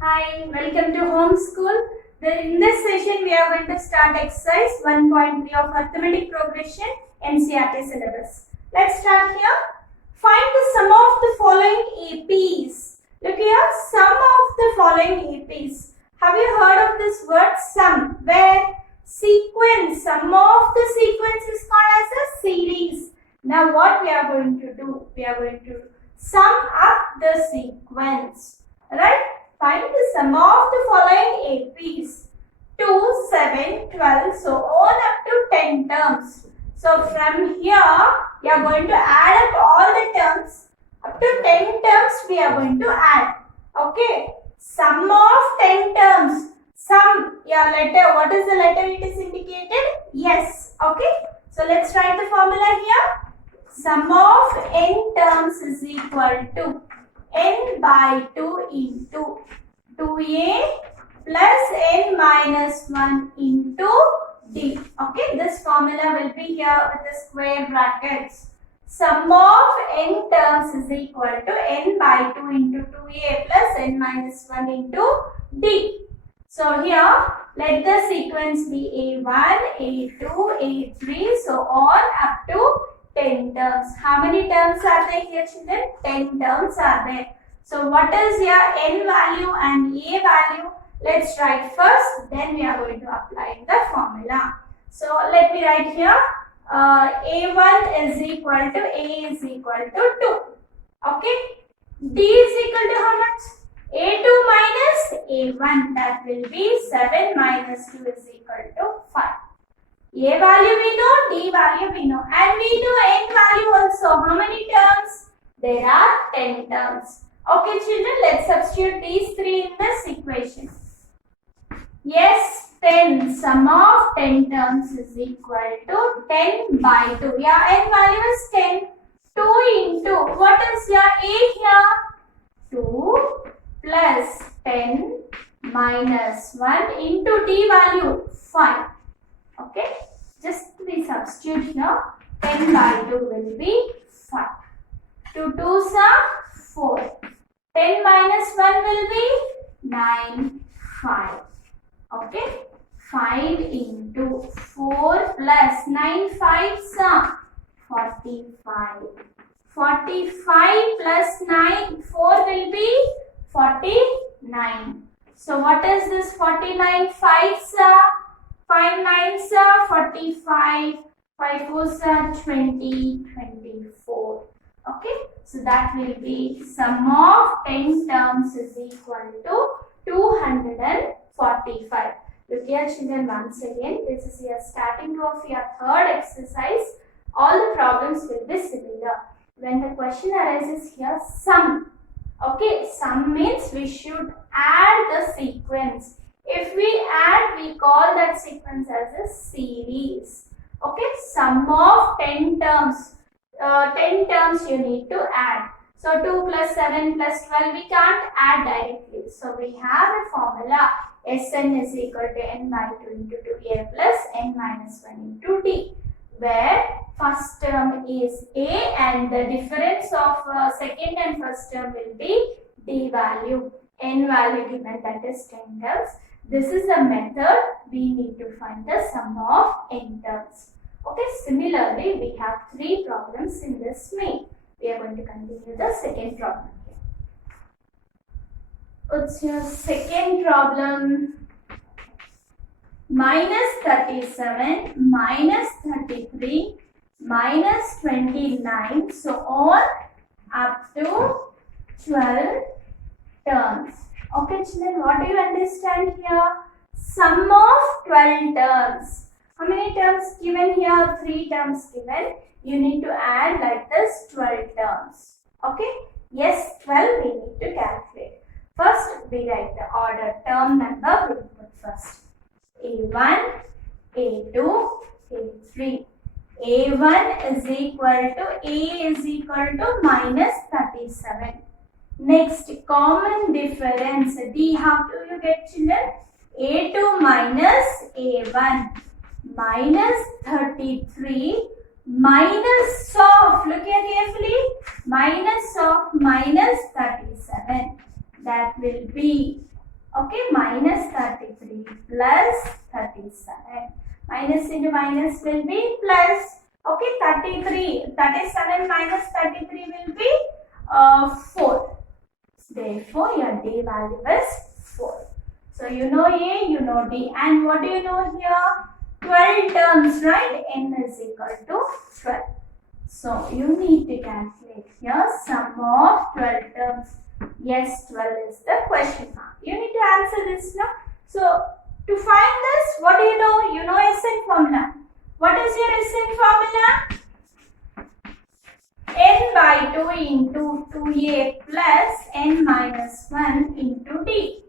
Hi, welcome to Homeschool. In this session, we are going to start exercise 1.3 of Arithmetic Progression NCERT syllabus. Let's start here. Find the sum of the following APs. Look here, sum of the following APs. Have you heard of this word sum? Where sequence, sum of the sequence is called as a series. Now what we are going to do? We are going to sum up the sequence. Right? Find the sum of the following APs. 2, 7, 12, so on up to 10 terms. So from here, we are going to add up all the terms. Up to 10 terms we are going to add. Okay. Sum of 10 terms. Sum, your letter, what is the letter it is indicated? Yes. Okay. So let's write the formula here. Sum of n terms is equal to n by 2 into 2a plus n minus 1 into d. Okay, this formula will be here with the square brackets. Sum of n terms is equal to n by 2 into 2a plus n minus 1 into d. So here, let the sequence be a1, a2, a3, so on up to 10 terms. How many terms are there here, children? 10 terms are there. So what is your n value and a value? Let's write first, then we are going to apply the formula. So let me write here, a1 is equal to a is equal to 2. Okay. D is equal to how much? a2 minus a1, that will be 7 minus 2 is equal to 5. A value we know, D value we know, and we know n value also. How many terms? There are 10 terms. Okay children, let's substitute these three in this equation. Yes, 10, sum of 10 terms is equal to 10 by 2. Your n value is 10. 2 into, what is your a here? 2 plus 10 minus 1 into d value 5. Okay, just we substitute here. 10 by 2 will be 5. 2 2s are 4. 10 minus 1 will be 9, 5. Okay, 5 into 4 plus 9 5s are 45. 45 plus 9, 4 will be 49. So what is this 49? 5s are 5 9s are 45. 5 4s are 20, 24. Okay, so that will be sum of 10 terms is equal to 245. Look here children, once again, this is your starting of your third exercise. All the problems will be similar. When the question arises here, sum. Okay, sum means we should add the sequence. If we add, we call that sequence as a series. Okay, sum of 10 terms. 10 terms you need to add. So 2 plus 7 plus 12 we can't add directly. So we have a formula. Sn is equal to n by 2 into 2a plus n minus 1 into d. Where first term is a and the difference of second and first term will be d value. N value given, that is 10 terms. This is a method we need to find the sum of n terms. Okay, similarly, we have 3 problems in this main. We are going to continue the second problem here. What's your second problem? Minus 37, minus 33, minus 29, so on up to 12 terms. Okay, children, what do you understand here? Sum of 12 terms. How many terms given here? 3 terms given. You need to add like this 12 terms. Okay? Yes, 12 we need to calculate. First, we write the order. Term number we put first. A1, A2, A3. A1 is equal to A is equal to minus 37. Next, common difference. D, how do you get children? A2 minus A1. Minus 33 minus of, look here carefully, minus of minus 37. That will be Okay, minus 33 plus 37. Minus into minus will be plus. Okay, 37 minus 33 will be 4. Therefore, your D value is 4. So, you know A, you know D. And what do you know here? 12 terms, right? N is equal to 12. So, you need to calculate here sum of 12 terms. Yes, 12 is the question mark. You need to answer this now. So, to find this, what do you know? You know SN formula. What is your SN formula? N by 2 into 2A plus N minus 1 into D.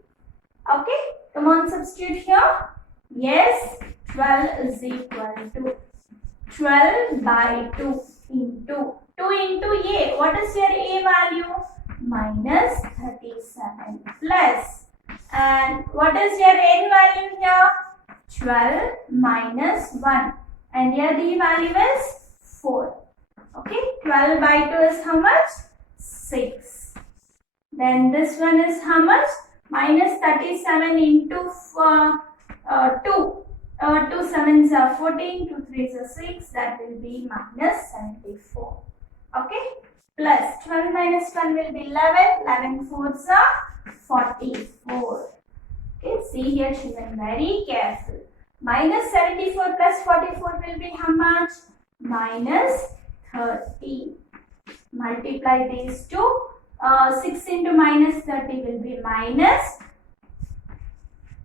Okay, come on, substitute here. Yes, 12 is equal to 12 by 2 into 2 into A. What is your A value? Minus 37 plus. And what is your N value here? 12 minus 1. And your D value is 4. Okay, 12 by 2 is how much? 6. Then this one is how much? Minus 37 into 2. 2 sevens are 14, 2 threes are 6. That will be minus 74. Okay, plus 12 minus 1 will be 11. 11 fours are 44. Okay, see here children, very careful. Minus 74 plus 44 will be how much? Minus 30. Multiply these two. 6 into minus 30 will be minus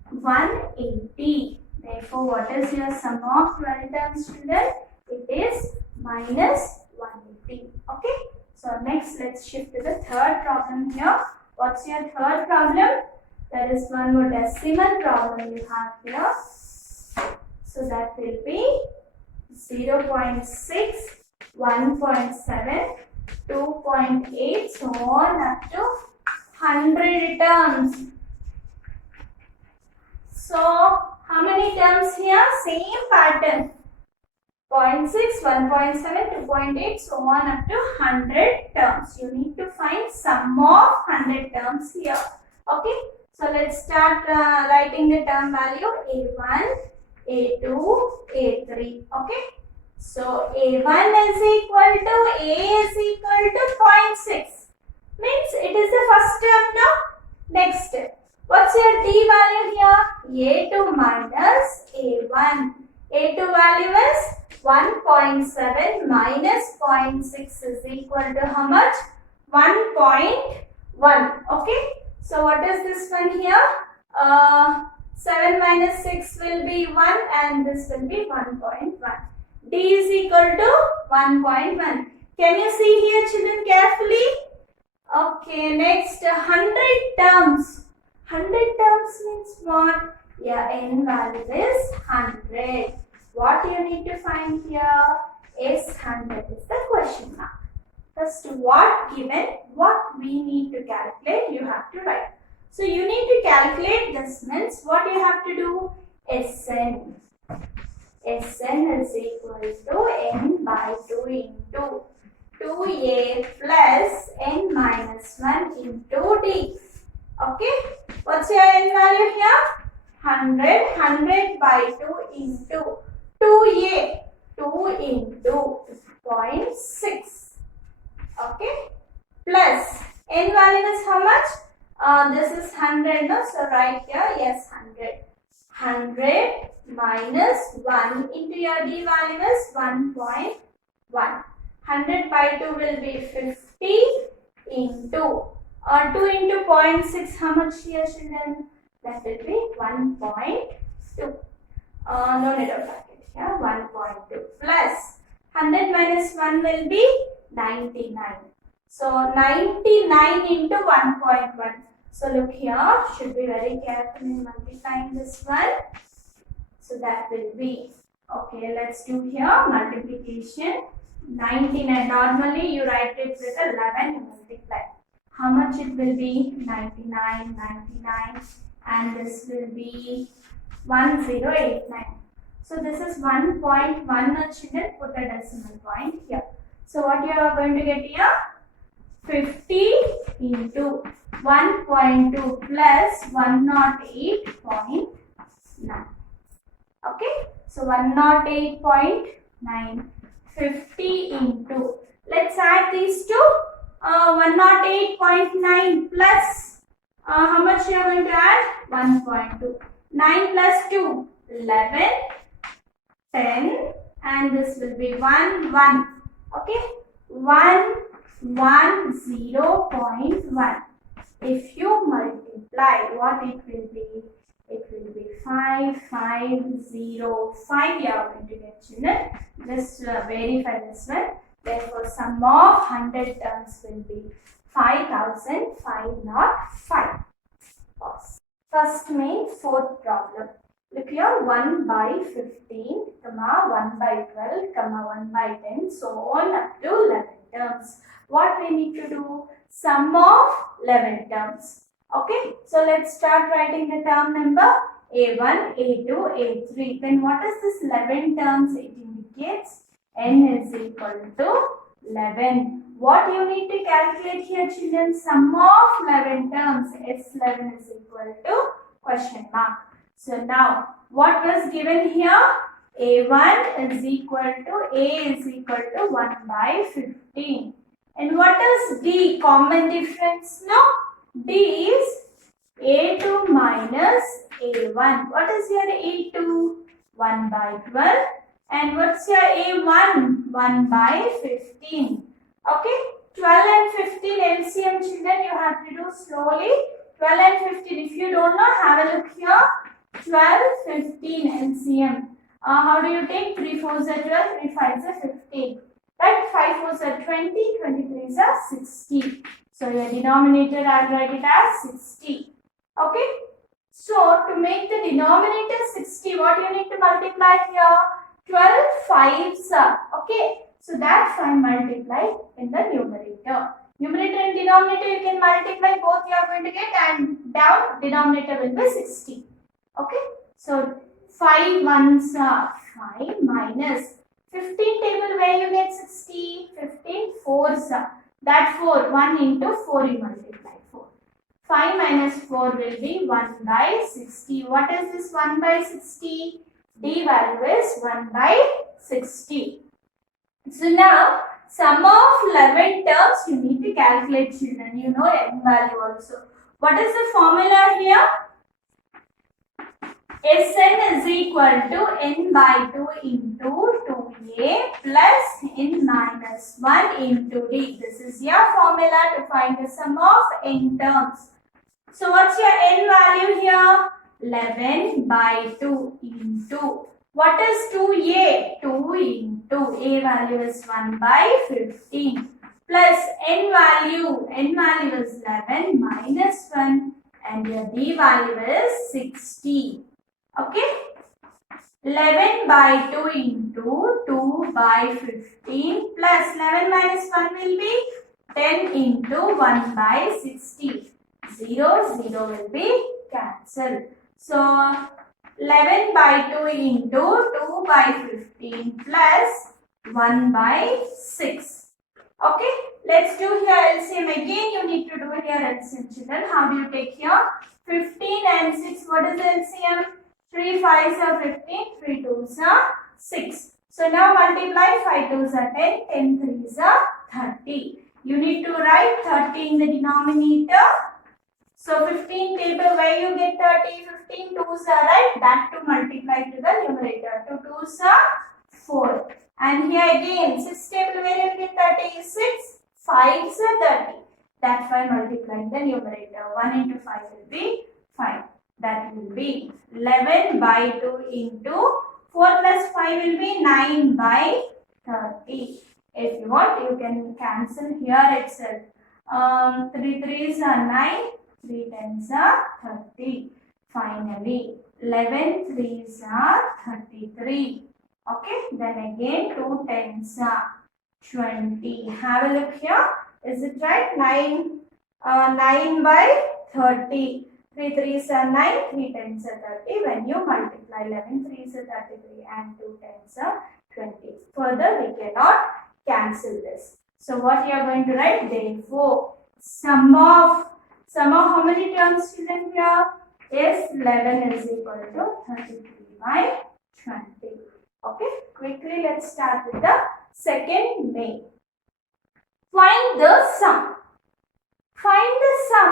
180. Therefore, what is your sum of 12 terms, children? It is minus 180. Okay. So, next let's shift to the third problem here. What's your third problem? There is one more decimal problem you have here. So, that will be 0.6, 1.7, 2.8, so on up to 100 terms. So, how many terms here? Same pattern. 0.6, 1.7, 2.8, so on up to 100 terms. You need to find sum of 100 terms here. Okay. So, let's start writing the term value A1, A2, A3. Okay. So, A1 is equal to A is equal to 0.6. Means it is the first term now. Next, what's your D value here? A2 minus A1. A2 value is 1.7 minus 0.6 is equal to how much? 1.1. Okay. So, what is this one here? 7 minus 6 will be 1 and this will be 1.1. D is equal to 1.1. Can you see here children carefully? Okay, next 100 terms. 100 terms means what? Yeah, N value is 100. What you need to find here is 100 is the question mark. First, what given, what we need to calculate, you have to write. So, you need to calculate this means what you have to do? Sn. Sn is equal to N by 2 into 2A plus N minus 1 into D. Okay. What's your N value here? 100. 100 by 2 into 2A. 2 into 0.6. Okay. Plus N value is how much? This is 100. No? So, right here. Yes, 100. 100 minus 1 into your D value is 1.1. 100 by 2 will be 50 into 2 into 0.6. How much here, children? That will be 1.2. No need of bracket here. 1.2 plus 100 minus 1 will be 99. So 99 into 1.1. So look here, should be very careful in multiplying this one. So that will be, okay, let's do here multiplication. 99, normally you write it with 11, you multiply. How much it will be? 99, 99, and this will be 1089. So this is 1.1, children, put a decimal point here. So what you are going to get here? 50 into 1.2 plus 108.9. Okay, so 108.9, 50 into, let's add these two. 108.9 plus, how much you are going to add? 1.2. 9 plus 2, 11, 10, and this will be 1, 1. Okay, 110.1. If you multiply, what it will be? It will be 5505. You are going to get, children. Just verify this one. Therefore, sum of 100 terms will be 5505. Pause. First main, fourth problem. Look here, 1 by 15, 1 by 12, 1 by 10, so on up to 11 terms. What we need to do? Sum of 11 terms. Okay, so let's start writing the term number A1, A2, A3. Then what is this 11 terms? It indicates n is equal to 11. What you need to calculate here, children? Sum of 11 terms. S11 is equal to question mark. So now, what was given here? A1 is equal to, A is equal to 1 by 15. And what is D? Common difference? No. D is A2 minus A1. What is your A2? 1 by 12. And what's your A1? 1 by 15. Okay. 12 and 15 LCM, children, you have to do slowly. 12 and 15. If you don't know, have a look here. 12, 15 LCM. How do you take? 3 4s are 12, 3 5s are 15. Right? 5 4s are 20, 23s are 60. So your denominator, I'll write it as 60. Okay? So to make the denominator 60, what you need to multiply here? 12 5s are. Okay? So that 5 multiply in the numerator. Numerator and denominator you can multiply, both you are going to get, and down denominator will be 60. Okay? So 5 1s are 5 minus 15 table where you get 60, 15 4s are. That 4, 1 into 4 you multiply 4. 5 minus 4 will be 1 by 60. What is this 1 by 60? D value is 1 by 60. So now, sum of 11 terms you need to calculate, children. You know n value also. What is the formula here? Sn is equal to n by 2 into 2a plus n minus 1 into d. This is your formula to find the sum of n terms. So what's your n value here? 11 by 2 into. What is 2a? 2 into. A value is 1 by 15. Plus n value is 11 minus 1 and your d value is 60. Okay, 11 by 2 into 2 by 15 plus 11 minus 1 will be 10 into 1 by 60. 0, 0 will be cancelled. So, 11 by 2 into 2 by 15 plus 1 by 6. Okay, let's do here LCM again. You need to do here LCM, children. How do you take here? 15 and 6. What is LCM? 3 5s are 15, 3 2s are 6. So now multiply 5 2s are 10, 10 3s are 30. You need to write 30 in the denominator. So 15 table where you get 30, 15 2s are right. That to multiply to the numerator. 2 2s are 4. And here again 6 table where you get 36, 5s are 30. That 5 multiplying the numerator. 1 into 5 will be 5. That will be 11 by 2 into 4 plus 5 will be 9 by 30. If you want, you can cancel here itself. 3 3s are 9, 3 10s are 30. Finally, 11 3s are 33. Okay, then again 2 10s are 20. Have a look here. Is it right? 9 by 30. 3 3s are 9, 3 10s are 30. When you multiply 11 3s are 33 and 2 10s are 20. Further, we cannot cancel this. So what you are going to write? Therefore, sum of Sum of how many terms children here? Is 11 is equal to 33 by 20. Okay, quickly let's start with the second main. Find the sum. Find the sum.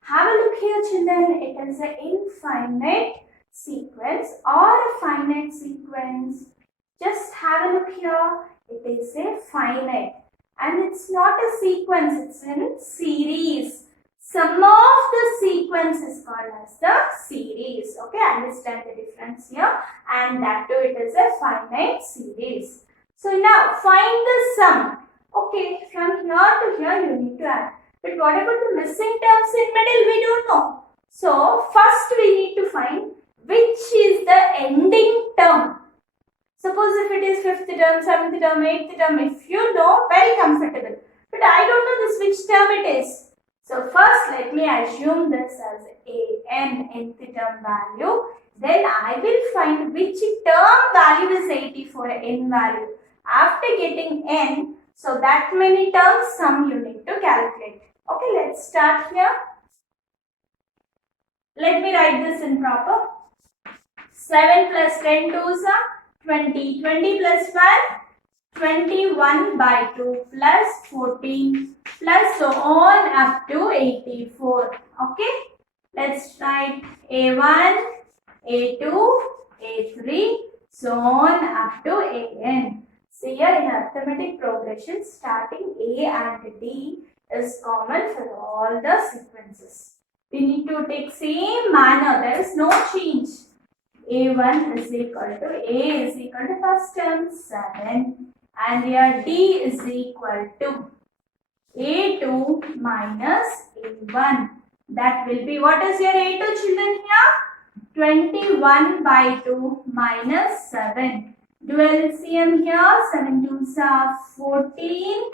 Have a look here children. It is an infinite sequence or a finite sequence. Just have a look here. It is a finite and it's not a sequence. It's in series. Sum of the sequence is called as the series. Okay, understand the difference here. And that too it is a finite series. So now find the sum. Okay, from here to here you need to add. But what about the missing terms in middle? We don't know. So first we need to find which is the ending term. Suppose if it is 5th term, 7th term, 8th term, if you know, very comfortable. But I don't know this which term it is. So first let me assume this as an nth term value. Then I will find which term value is 84, n value. After getting n, so that many terms sum you need to calculate. Okay, let's start here. Let me write this in proper. 7 plus 10 2s are 20. 20 plus 1, 21 by 2 plus 14 plus so on up to 84. Okay, let's write A1, A2, A3, so on up to AN. See here in arithmetic progression, starting A and D is common for all the sequences. We need to take same manner. There is no change. A1 is equal to A is equal to first term 7 and here D is equal to A2 minus A1. That will be, what is your A2 children here? 21 by 2 minus 7. Do LCM here, 7 2s are 14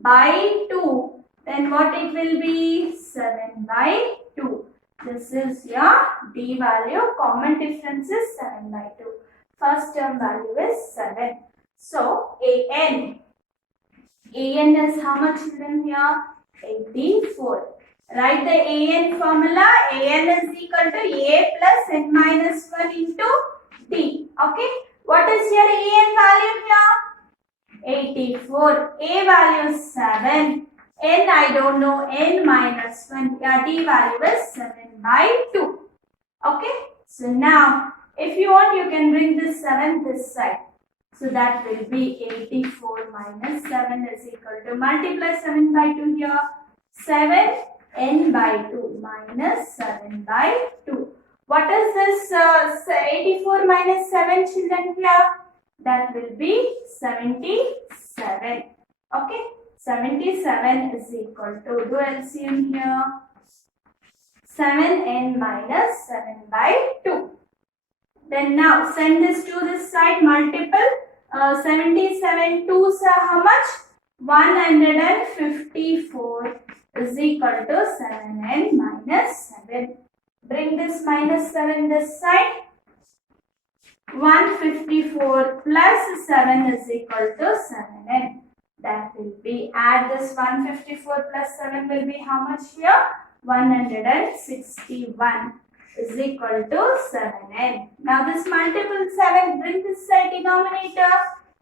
by 2. Then what it will be? 7 by 2. This is your D value. Common difference is 7 by 2. First term value is 7. So, AN is how much children here? 84. Write the AN formula. AN is equal to A plus n minus 1 into D. Okay. What is your AN value here? 84. A value is 7. N I don't know. N minus 1. Your D value is 7 by 2. Okay. So now, if you want, you can bring this 7 this side. So that will be 84 minus 7 is equal to, multiply 7 by 2 here. 7 n by 2 minus 7 by 2. What is this 84 minus 7 children here? That will be 77. Okay. 77 is equal to, do LCM here. 7n minus 7 by 2. Then now send this to this side, multiple. 77 2s are how much? 154 is equal to 7n minus 7. Bring this minus 7 this side. 154 plus 7 is equal to 7n. That will be, add this 154 plus 7 will be how much here? 161 is equal to 7n. Now this multiple 7, bring this side denominator.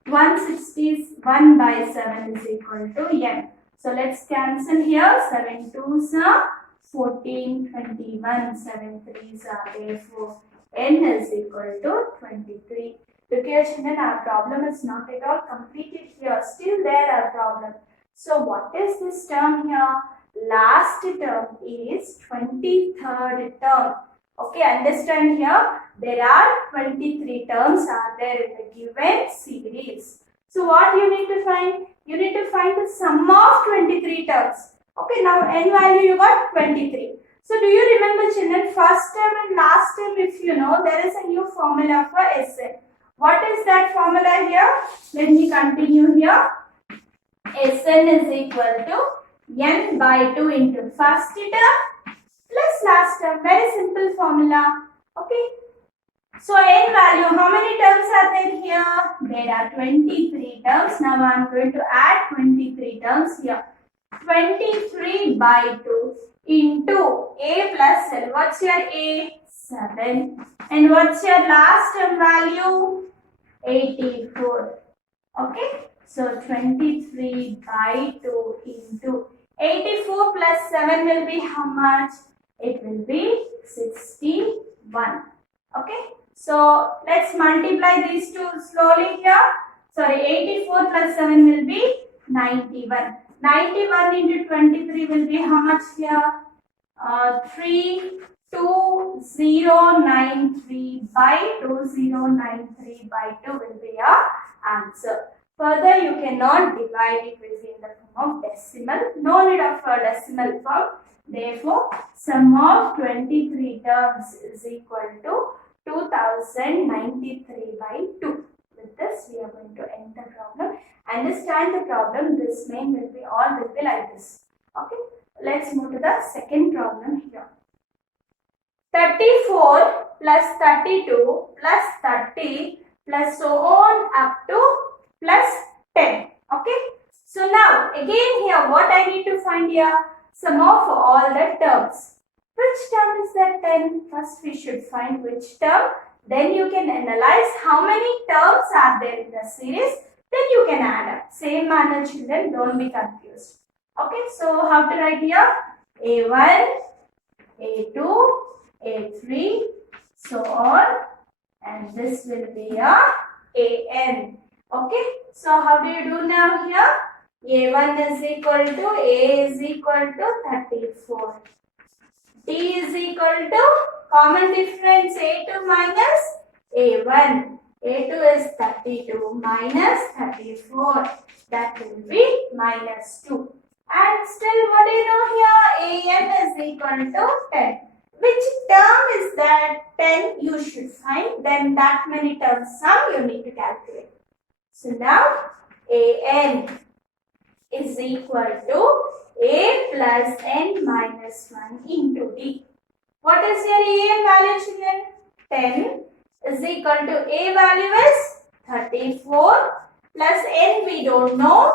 161 by 7 is equal to n. So let's cancel here. 7 2s are 14, 21, 7 3s are therefore n is equal to 23. Look here children, our problem is not at all completed here. Still there our problem. So what is this term here? Last term is 23rd term. Okay, understand here. There are 23 terms are there in the given series. So what you need to find? You need to find the sum of 23 terms. Okay, now n value you got 23. So do you remember children, first term and last term, if you know, there is a new formula for Sn. What is that formula here? Let me continue here. Sn is equal to n by 2 into first term plus last term. Very simple formula. Okay. So n value, how many terms are there here? There are 23 terms. Now I am going to add 23 terms here. 23 by 2 into A plus L. What's your A? 7. And what's your last term value? 84. Okay. So 23 by 2 into 84 plus 7 will be how much? It will be 61. Okay. So let's multiply these two slowly here. Sorry, 84 plus 7 will be 91. 91 into 23 will be how much here? 32093 by 2093 by 2 will be your answer. Further, you cannot divide, it will be in the form of decimal. No need of a decimal form. Therefore, sum of 23 terms is equal to 2093 by 2. With this, we are going to end the problem. Understand the problem. This main will be all will be like this. Okay. Let's move to the second problem here. 34 plus 32 plus 30 plus so on up to plus 10. Okay. So now again here what I need to find here? Sum of all the terms. Which term is that 10? First we should find which term. Then you can analyze how many terms are there in the series. Then you can add up. Same manner children, don't be confused. Okay, so how to write here? A1, A2, A3, so on, and this will be a AN. Okay, so how do you do now here? A1 is equal to A is equal to 34. D is equal to common difference A2 minus A1. A2 is 32 minus 34. That will be minus 2. And still what do you know here? AN is equal to 10. Which term is that? 10 you should find. Then that many terms sum you need to calculate. So now AN is equal to A plus N minus 1 into D. What is your AN value children? 10 is equal to A value is 34 plus N we don't know.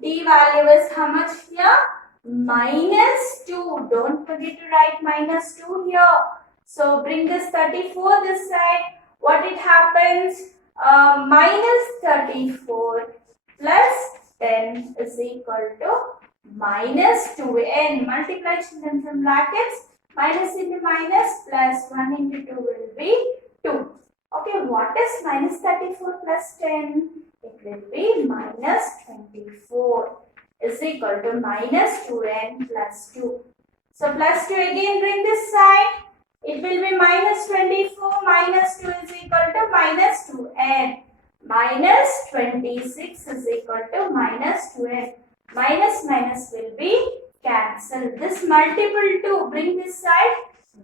D value is how much here? Minus 2. Don't forget to write minus 2 here. So bring this 34 this side. What it happens? Minus 34 plus 10 is equal to minus 2n. Multiply children from brackets. Minus into minus plus 1 into 2 will be 2. Okay, what is minus 34 plus 10? It will be minus 24 is equal to minus 2n plus 2. So plus 2 again bring this side. It will be minus 24 minus 2 is equal to minus 2n. Minus 26 is equal to minus 2n. Minus minus will be cancelled. This multiple 2 bring this side.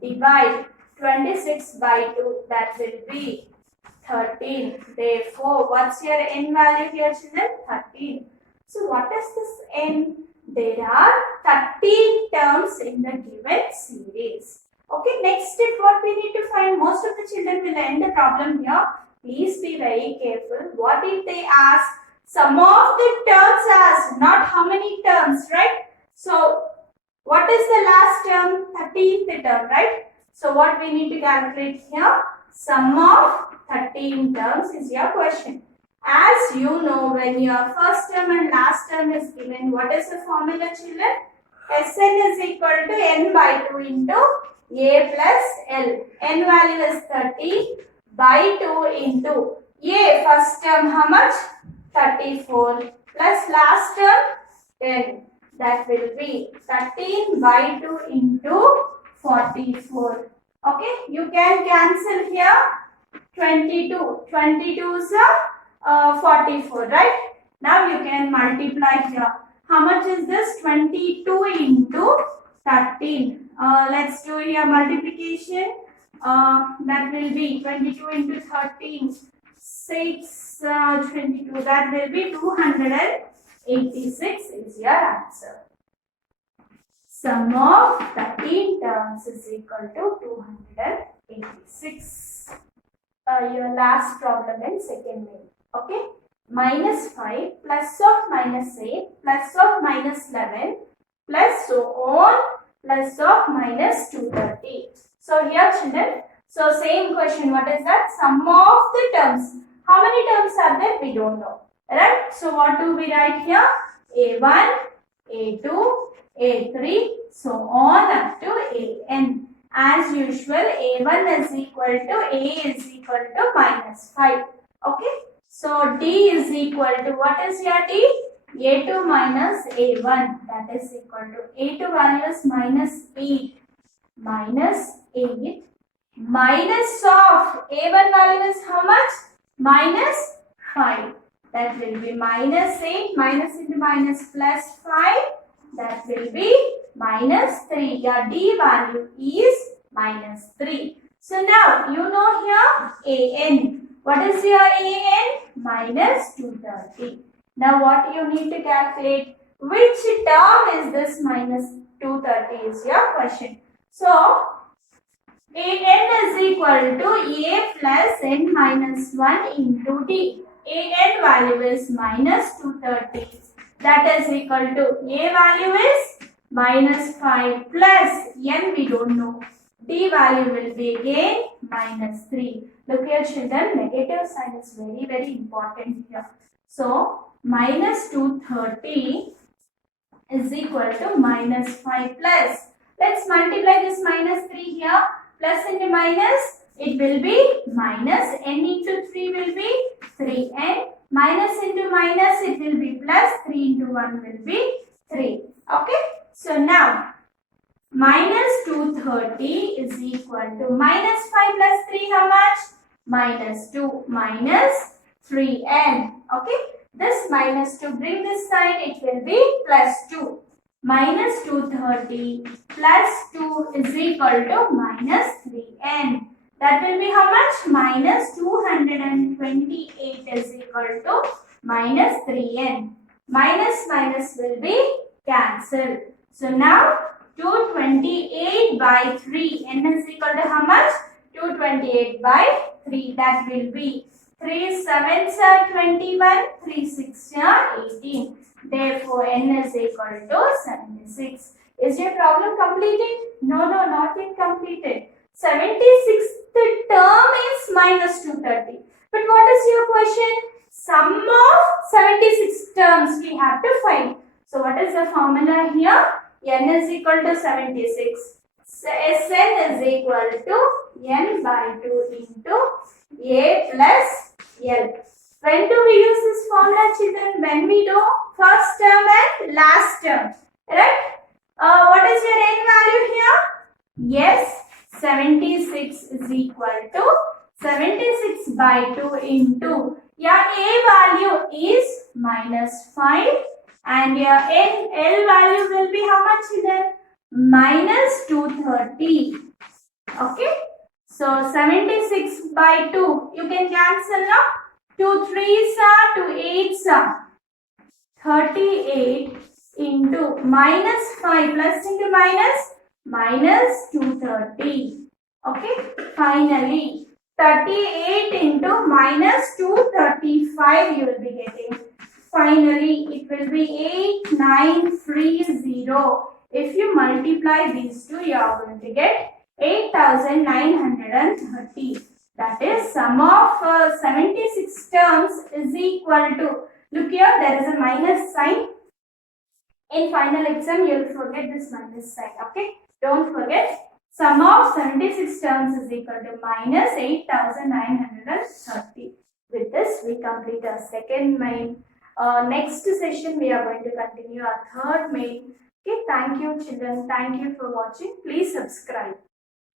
Divide 26 by 2. That will be 13. Therefore, what's your n value here children? 13. So what is this n? There are 13 terms in the given series. Okay, next step what we need to find. Most of the children will end the problem here. Please be very careful. What if they ask sum of the terms as, not how many terms, right? So what is the last term? 13th term, right? So what we need to calculate here? Sum of 13 terms is your question. As you know, when your first term and last term is given, what is the formula children? Sn is equal to n by 2 into a plus l. N value is 30 by 2 into a first term how much? 34 plus last term 10. That will be 13 by 2 into 44. Okay, you can cancel here 22. 22 is 44, right? Now you can multiply here. How much is this? 22 into 13. Let's do here multiplication. That will be 22 into 13. 6, 22. That will be 286 is your answer. Sum of 13 terms is equal to 286. Your last problem in second main. Okay. Minus 5 plus of minus 8 plus of minus 11 plus so on plus of minus 230. So here children, so same question, what is that? Sum of the terms. How many terms are there? We don't know. Right? So what do we write here? A1, A2, A3, so on up to An. As usual, A1 is equal to A is equal to minus 5. Okay. So D is equal to, what is your D? A2 minus A1, that is equal to A2 value is minus 8 minus of A1 value is how much? Minus 5. That will be minus 8 minus into minus plus 5. That will be minus 3. Your D value is minus 3. So now you know here An. What is your An? Minus 230. Now what you need to calculate? Which term is this minus 230 is your question. So An is equal to A plus N minus 1 into D. An value is minus 230. That is equal to A value is minus 5 plus N we don't know. D value will be again minus 3. Look here children, negative sign is very important here. So minus 230 is equal to minus 5 plus. Let's multiply this minus 3 here. Plus into minus, it will be minus. N into 3 will be 3n. Minus into minus, it will be plus. 3 into 1 will be 3. Okay. So now, minus 230 is equal to minus 5 plus 3 how much? Minus 2 minus 3n. Okay. This minus 2, bring this side, it will be plus 2. Minus 230 plus 2 is equal to minus 3n. That will be how much? Minus 228 is equal to minus 3n. Minus will be cancelled. So now 228 by 3. N is equal to how much? 228 by 3. That will be 3 7s are 21, 3 6 are 18. Therefore, N is equal to 76. Is your problem completed? No, not yet completed. 76th term is minus 230. But what is your question? Sum of 76 terms we have to find. So, what is the formula here? N is equal to 76. So, Sn is equal to N by 2 into A plus L. When do we use this formula children? When we do first term and last term. Right? What is your N value here? Yes, 76 is equal to 76 by 2 into your A value is minus 5 and your L value will be how much children? Minus 230. Okay. So 76 by 2. You can cancel now. 2 3s are 2 8s are 38 into minus 5 plus into minus 230. Okay. Finally 38 into minus 235 you will be getting. Finally it will be 8930. If you multiply these two you are going to get 8930. That is sum of 76 terms is equal to, look here, there is a minus sign. In final exam, you will forget this minus sign. Okay, don't forget. Sum of 76 terms is equal to minus 8930. With this, we complete our second main. Next session, we are going to continue our third main. Okay, thank you children. Thank you for watching. Please subscribe.